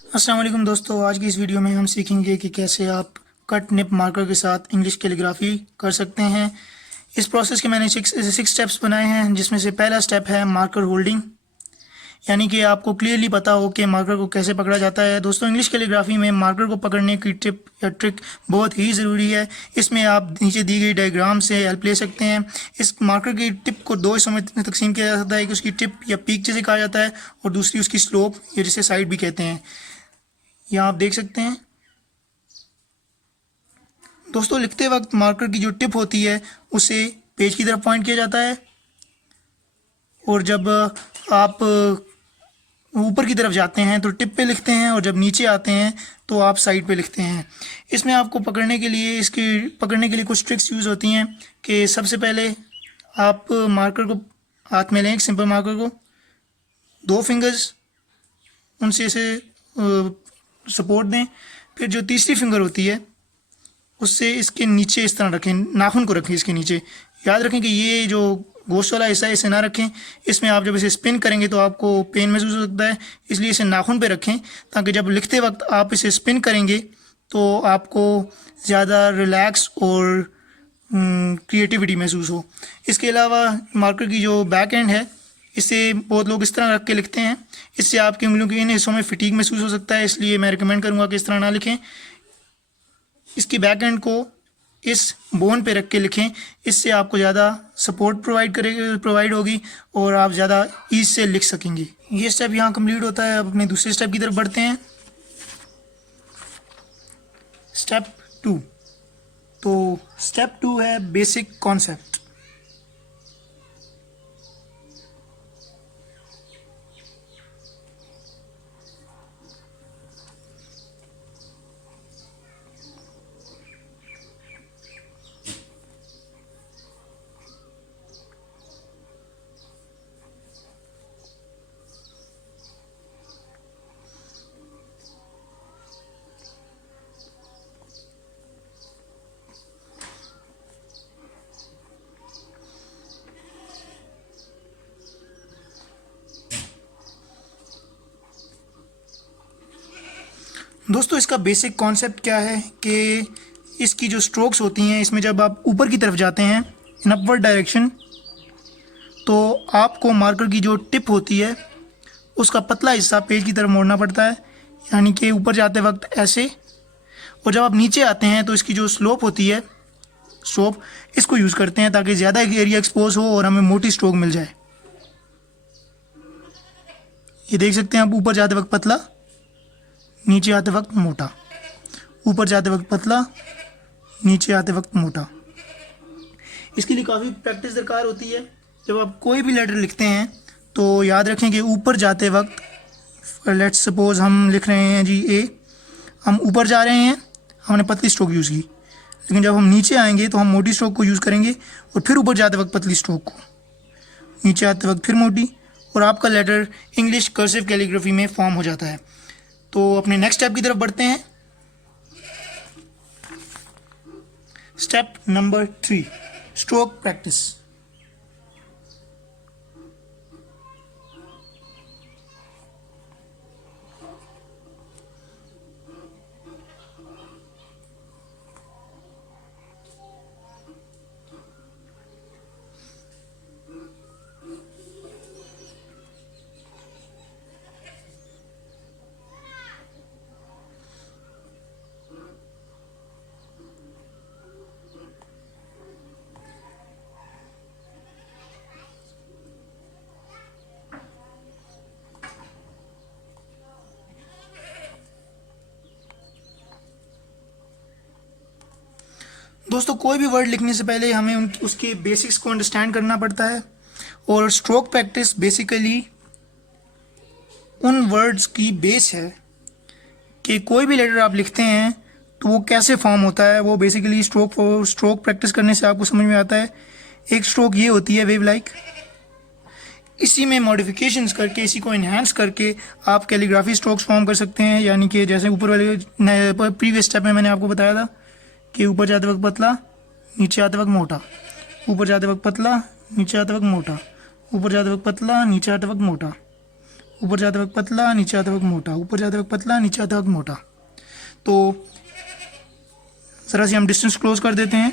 अस्सलाम वालेकुम दोस्तों, आज की इस वीडियो में हम सीखेंगे कि कैसे आप कट निप मार्कर के साथ इंग्लिश कैलीग्राफी कर सकते हैं। इस प्रोसेस के मैंने सिक्स स्टेप्स बनाए हैं, जिसमें से पहला स्टेप है मार्कर होल्डिंग, यानी कि आपको क्लियरली पता हो कि मार्कर को कैसे पकड़ा जाता है। दोस्तों, इंग्लिश कैलीग्राफी में मार्कर को पकड़ने की टिप या ट्रिक बहुत ही ज़रूरी है। इसमें आप नीचे दी गई डायग्राम से हेल्प ले सकते हैं। इस मार्कर की टिप को दो हिस्सों में तकसीम किया जा सकता है। कि उसकी टिप या पीक जिसे कहा जाता है, और दूसरी उसकी स्लोप या जिसे साइड भी कहते हैं। यहाँ आप देख सकते हैं दोस्तों, लिखते वक्त मार्कर की जो टिप होती है उसे पेज की तरफ पॉइंट किया जाता है, और जब आप ऊपर की तरफ जाते हैं तो टिप पे लिखते हैं, और जब नीचे आते हैं तो आप साइड पे लिखते हैं। इसमें आपको पकड़ने के लिए कुछ ट्रिक्स यूज़ होती हैं। कि सबसे पहले आप मार्कर को हाथ में लें, एक सिंपल मार्कर को दो फिंगर्स उनसे इसे सपोर्ट दें। फिर जो तीसरी फिंगर होती है उससे इसके नीचे इस तरह रखें, नाखून को रखें इसके नीचे। याद रखें कि ये जो गोश्त वाला हिस्सा है इसे ना रखें। इसमें आप जब इसे स्पिन करेंगे तो आपको पेन महसूस हो सकता है, इसलिए इसे नाखून पे रखें, ताकि जब लिखते वक्त आप इसे स्पिन करेंगे तो आपको ज़्यादा रिलैक्स और क्रिएटिविटी महसूस हो। इसके अलावा मार्कर की जो बैक एंड है, इसे बहुत लोग इस तरह रख के लिखते हैं। इससे आपकी उंगलियों के इन हिस्सों में फिटीग महसूस हो सकता है, इसलिए मैं रिकमेंड करूँगा कि इस तरह ना लिखें। इसकी बैक एंड को इस बोन पे रख के लिखें। इससे आपको ज़्यादा सपोर्ट प्रोवाइड होगी और आप ज़्यादा ईज से लिख सकेंगे। ये स्टेप यहाँ कंप्लीट होता है। अब अपने दूसरे स्टेप की तरफ बढ़ते हैं, स्टेप 2। तो स्टेप 2 है बेसिक कॉन्सेप्ट। दोस्तों, इसका बेसिक कॉन्सेप्ट क्या है कि इसकी जो स्ट्रोक्स होती हैं, इसमें जब आप ऊपर की तरफ जाते हैं इन अपवर्ड डायरेक्शन, तो आपको मार्कर की जो टिप होती है उसका पतला हिस्सा पेज की तरफ मोड़ना पड़ता है, यानी कि ऊपर जाते वक्त ऐसे। और जब आप नीचे आते हैं तो इसकी जो स्लोप होती है, स्लोप, इसको यूज़ करते हैं ताकि ज़्यादा एरिया एक्सपोज हो और हमें मोटी स्ट्रोक मिल जाए। ये देख सकते हैं आप, ऊपर जाते वक्त पतला, नीचे आते वक्त मोटा, ऊपर जाते वक्त पतला, नीचे आते वक्त मोटा। इसके लिए काफ़ी प्रैक्टिस दरकार होती है। जब आप कोई भी लेटर लिखते हैं तो याद रखें कि ऊपर जाते वक्त, लेट्स सपोज हम लिख रहे हैं जी ए, हम ऊपर जा रहे हैं, हमने पतली स्ट्रोक यूज़ की। लेकिन जब हम नीचे आएंगे तो हम मोटी स्ट्रोक को यूज़ करेंगे, और फिर ऊपर जाते वक्त पतली स्ट्रोक को, नीचे आते वक्त फिर मोटी, और आपका लेटर इंग्लिश कर्सिव कैलीग्राफी में फॉर्म हो जाता है। तो अपने नेक्स्ट स्टेप की तरफ बढ़ते हैं, स्टेप नंबर 3, स्ट्रोक प्रैक्टिस। दोस्तों, कोई भी वर्ड लिखने से पहले हमें उसके बेसिक्स को अंडरस्टैंड करना पड़ता है। और स्ट्रोक प्रैक्टिस बेसिकली उन वर्ड्स की बेस है कि कोई भी लेटर आप लिखते हैं तो वो कैसे फॉर्म होता है। वो बेसिकली स्ट्रोक प्रैक्टिस करने से आपको समझ में आता है। एक स्ट्रोक ये होती है वेव लाइक, इसी में मॉडिफिकेशंस करके, इसी को इन्हांस करके आप कैलीग्राफी स्ट्रोक्स फॉर्म कर सकते हैं। यानी कि जैसे ऊपर वाले प्रीवियस स्टेप में मैंने आपको बताया था कि ऊपर जाते वक्त पतला, नीचे आते वक्त मोटा, ऊपर जाते वक्त पतला, नीचे आते वक्त मोटा, ऊपर जाते वक्त पतला, नीचे आते वक्त मोटा, ऊपर जाते वक्त पतला, नीचे आते वक्त मोटा, ऊपर जाते वक्त पतला, नीचे आते वक्त मोटा। तो ज़रा सी हम डिस्टेंस क्लोज कर देते हैं।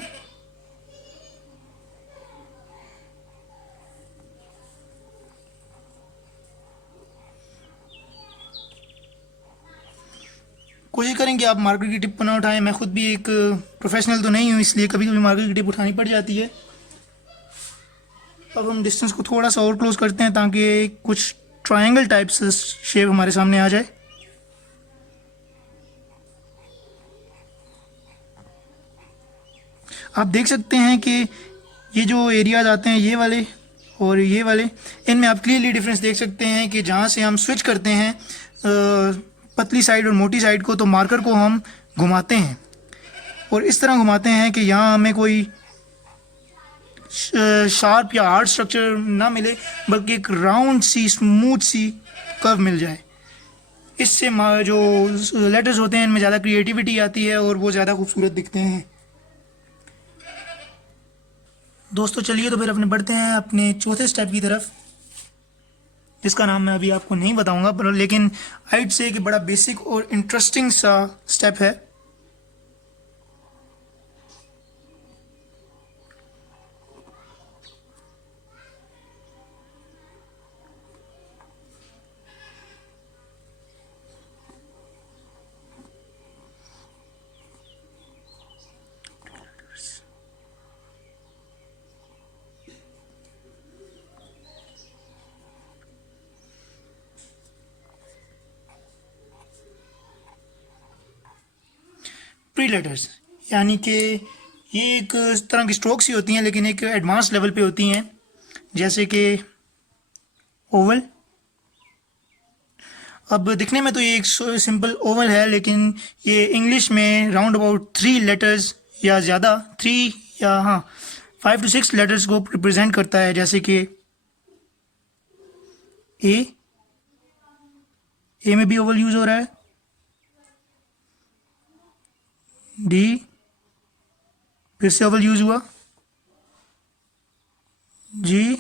कोशिश करें कि आप मार्कर की टिप पर ना उठाएं। मैं खुद भी एक प्रोफेशनल तो नहीं हूँ, इसलिए कभी कभी मार्कर की टिप उठानी पड़ जाती है। अब हम डिस्टेंस को थोड़ा सा और क्लोज करते हैं ताकि कुछ ट्रायंगल टाइप से शेप हमारे सामने आ जाए। आप देख सकते हैं कि ये जो एरियाज आते हैं, ये वाले और ये वाले, इनमें आप क्लियरली डिफरेंस देख सकते हैं कि जहाँ से हम स्विच करते हैं पतली साइड और मोटी साइड को, तो मार्कर को हम घुमाते हैं और इस तरह घुमाते हैं कि यहाँ हमें कोई शार्प या हार्ड स्ट्रक्चर ना मिले, बल्कि एक राउंड सी स्मूथ सी कर्व मिल जाए। इससे जो लेटर्स होते हैं इनमें ज़्यादा क्रिएटिविटी आती है और वो ज़्यादा खूबसूरत दिखते हैं। दोस्तों चलिए तो फिर अपने बढ़ते हैं अपने चौथे स्टेप की तरफ, जिसका नाम मैं अभी आपको नहीं बताऊंगा, पर लेकिन आइड से कि बड़ा बेसिक और इंटरेस्टिंग सा स्टेप है। प्री लेटर्स, यानी कि ये एक तरह की स्ट्रोक्स ही होती हैं, लेकिन एक एडवांस लेवल पे होती हैं, जैसे कि ओवल। अब दिखने में तो ये एक सिंपल ओवल है, लेकिन ये इंग्लिश में राउंड अबाउट 3 लेटर्स या ज़्यादा, 3 या हाँ 5 to 6 लेटर्स को रिप्रेजेंट करता है, जैसे कि ए में भी ओवल यूज़ हो रहा है, डी फिर से ओवल यूज़ हुआ, जी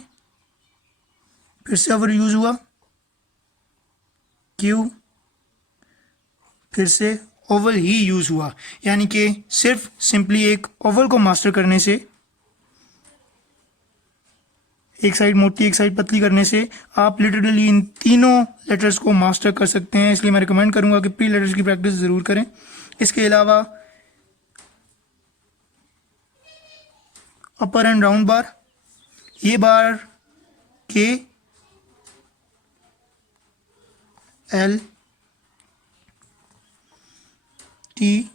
फिर से ओवल यूज़ हुआ, क्यू फिर से ओवल ही यूज़ हुआ। यानी कि सिर्फ सिंपली एक ओवल को मास्टर करने से, एक साइड मोटी एक साइड पतली करने से, आप लिटरली इन तीनों लेटर्स को मास्टर कर सकते हैं। इसलिए मैं रिकमेंड करूंगा कि प्री लेटर्स की प्रैक्टिस ज़रूर करें। इसके अलावा अपर एंड राउंड बार, ये बार के एल टी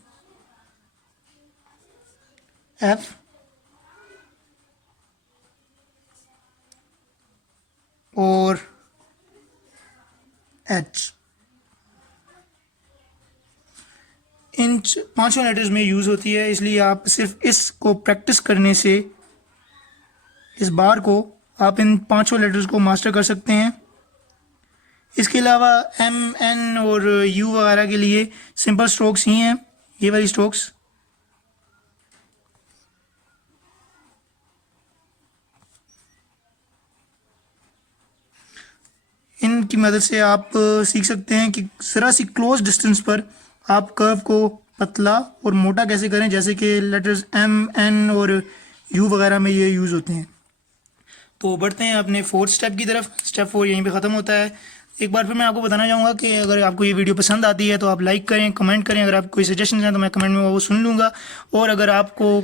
एफ और एच, इन 5 लेटर्स में यूज़ होती है। इसलिए आप सिर्फ इसको प्रैक्टिस करने से, इस बार को आप इन 5 लेटर्स को मास्टर कर सकते हैं। इसके अलावा एम एन और यू वगैरह के लिए सिंपल स्ट्रोक्स ही हैं, ये वाली स्ट्रोक्स। इनकी मदद से आप सीख सकते हैं कि ज़रा सी क्लोज डिस्टेंस पर आप कर्व को पतला और मोटा कैसे करें, जैसे कि लेटर्स एम एन और यू वगैरह में ये यूज़ होते हैं। तो बढ़ते हैं अपने 4th स्टेप की तरफ। स्टेप 4 यहीं पे ख़त्म होता है। एक बार फिर मैं आपको बताना चाहूँगा कि अगर आपको ये वीडियो पसंद आती है तो आप लाइक करें, कमेंट करें। अगर आप कोई सजेशन हैं तो मैं कमेंट में वो सुन लूँगा। और अगर आपको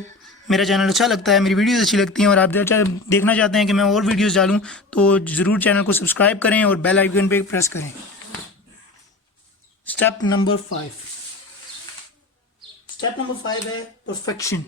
मेरा चैनल अच्छा लगता है, मेरी वीडियोस अच्छी लगती हैं और आप देखना चाहते हैं कि मैं और वीडियोस डालूं, तो ज़रूर चैनल को सब्सक्राइब करें और बेल आइकन पे प्रेस करें। स्टेप नंबर 5 है परफेक्शन।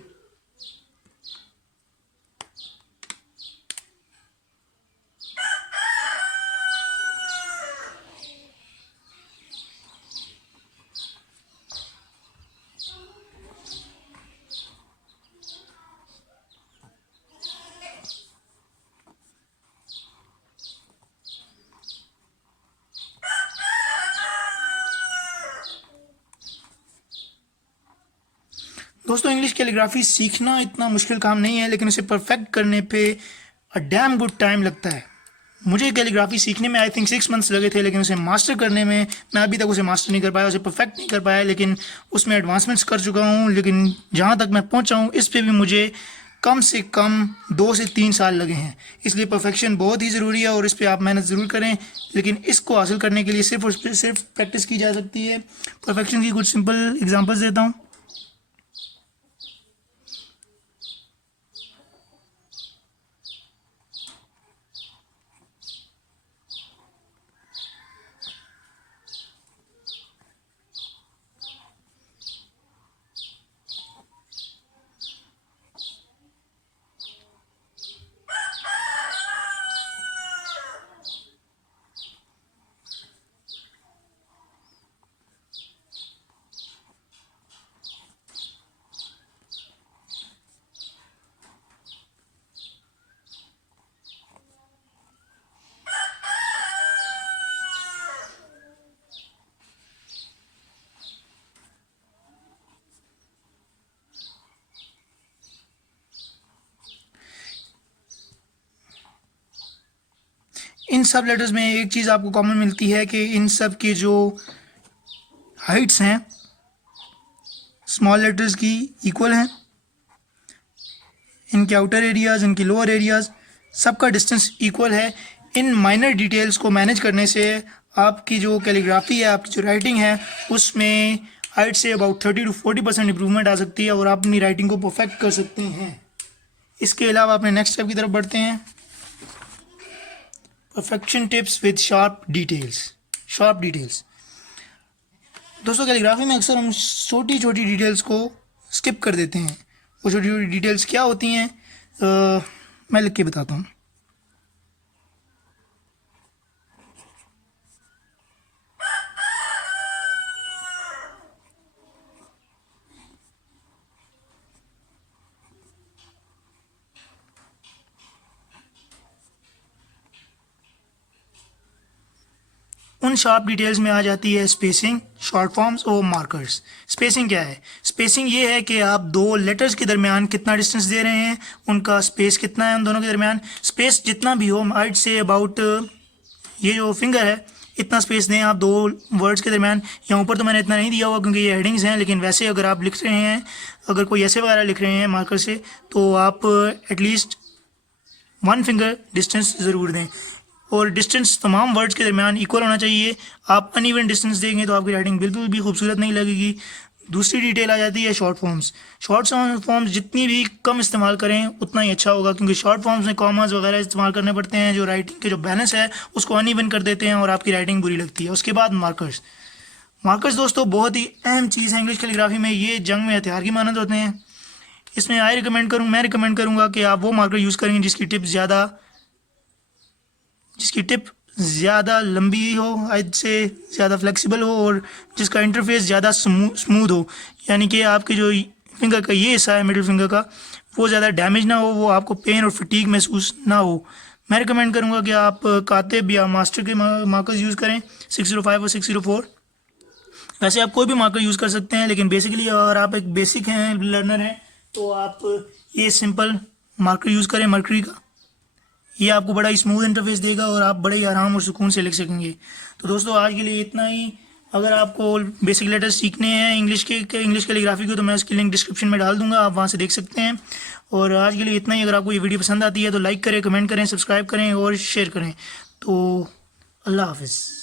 दोस्तों इंग्लिश कैलीग्राफी सीखना इतना मुश्किल काम नहीं है, लेकिन उसे परफेक्ट करने पे अ डैम गुड टाइम लगता है। मुझे कैलीग्राफी सीखने में आई थिंक 6 मंथ्स लगे थे, लेकिन उसे मास्टर करने में मैं अभी तक उसे मास्टर नहीं कर पाया, उसे परफेक्ट नहीं कर पाया, लेकिन उसमें एडवांसमेंट्स कर चुका हूँ। लेकिन जहाँ तक मैं पहुँचा हूँ इस पे भी मुझे कम से कम 2 से 3 साल लगे हैं। इसलिए परफेक्शन बहुत ही ज़रूरी है और इस पर आप मेहनत ज़रूर करें, लेकिन इसको हासिल करने के लिए सिर्फ और सिर्फ प्रैक्टिस की जा सकती है। परफेक्शन की कुछ सिंपल एग्जांपल्स देता हूँ। इन सब लेटर्स में एक चीज़ आपको कॉमन मिलती है कि इन सब की जो हाइट्स हैं स्मॉल लेटर्स की इक्वल हैं। इनके आउटर एरियाज़, इनकी लोअर एरियाज़, सबका डिस्टेंस इक्वल है। इन माइनर डिटेल्स को मैनेज करने से आपकी जो कैलीग्राफी है, आपकी जो राइटिंग है, उसमें height say about 30 to 40% improvement आ सकती है और आप अपनी राइटिंग को परफेक्ट कर सकते हैं। इसके अलावा अपने नेक्स्ट स्टेप की तरफ बढ़ते हैं। Perfection tips with sharp details. दोस्तों कैलीग्राफी में अक्सर हम छोटी छोटी डिटेल्स को स्किप कर देते हैं। वो छोटी छोटी डिटेल्स क्या होती हैं, मैं लिख के बताता हूँ। उन शार्प डिटेल्स में आ जाती है स्पेसिंग, शॉर्ट फॉर्म्स और मार्कर्स। स्पेसिंग क्या है? स्पेसिंग ये है कि आप दो लेटर्स के दरमियान कितना डिस्टेंस दे रहे हैं, उनका स्पेस कितना है उन दोनों के दरमियान। स्पेस जितना भी हो, हाइट से अबाउट ये जो फिंगर है इतना स्पेस दें आप दो वर्ड्स के दरमियान। यहाँ ऊपर तो मैंने इतना नहीं दिया हुआ क्योंकि ये हेडिंग्स हैं, लेकिन वैसे अगर आप लिख रहे हैं, अगर कोई ऐसे वगैरह लिख रहे हैं मार्कर से, तो आप एटलीस्ट 1 फिंगर डिस्टेंस ज़रूर दें। और डिस्टेंस तमाम वर्ड्स के दरमियान इक्वल होना चाहिए। आप अनइवन डिस्टेंस देंगे तो आपकी राइटिंग बिल्कुल भी खूबसूरत नहीं लगेगी। दूसरी डिटेल आ जाती है शॉर्ट फॉर्म्स। शॉर्ट फॉर्म्स जितनी भी कम इस्तेमाल करें उतना ही अच्छा होगा, क्योंकि शॉर्ट फॉर्म्स में कॉमास वगैरह इस्तेमाल करने पड़ते हैं जो राइटिंग के जो बैलेंस है उसको अनइवन कर देते हैं और आपकी राइटिंग बुरी लगती है। उसके बाद मार्कर्स दोस्तों बहुत ही अहम चीज़ है इंग्लिश कैलीग्राफी में। ये जंग में हथियार की मानद होते हैं। इसमें मैं रिकमेंड करूँगा कि आप वो मार्कर यूज़ करेंगे जिसकी टिप ज़्यादा लंबी हो, हाइट से ज़्यादा फ्लेक्सिबल हो और जिसका इंटरफेस ज़्यादा स्मूथ हो। यानी कि आपके जो फिंगर का ये हिस्सा है मिडिल फिंगर का, वो ज़्यादा डैमेज ना हो, वो आपको पेन और फटीग महसूस ना हो। मैं रिकमेंड करूँगा कि आप कातिब या मास्टर के मार्कर्स यूज़ करें, 605 और 604। वैसे आप कोई भी मार्कर यूज़ कर सकते हैं, लेकिन बेसिकली अगर आप एक बेसिक हैं, लर्नर हैं, तो आप ये सिंपल मार्कर यूज़ करें मर्करी का। ये आपको बड़ा ही स्मूथ इंटरफेस देगा और आप बड़े ही आराम और सुकून से लिख सकेंगे। तो दोस्तों आज के लिए इतना ही। अगर आपको बेसिक लेटर्स सीखने हैं इंग्लिश कैलीग्राफी को, तो मैं उसकी लिंक डिस्क्रिप्शन में डाल दूंगा, आप वहाँ से देख सकते हैं। और आज के लिए इतना ही। अगर आपको ये वीडियो पसंद आती है तो लाइक करें, कमेंट करें, सब्सक्राइब करें और शेयर करें। तो अल्लाह हाफिज़।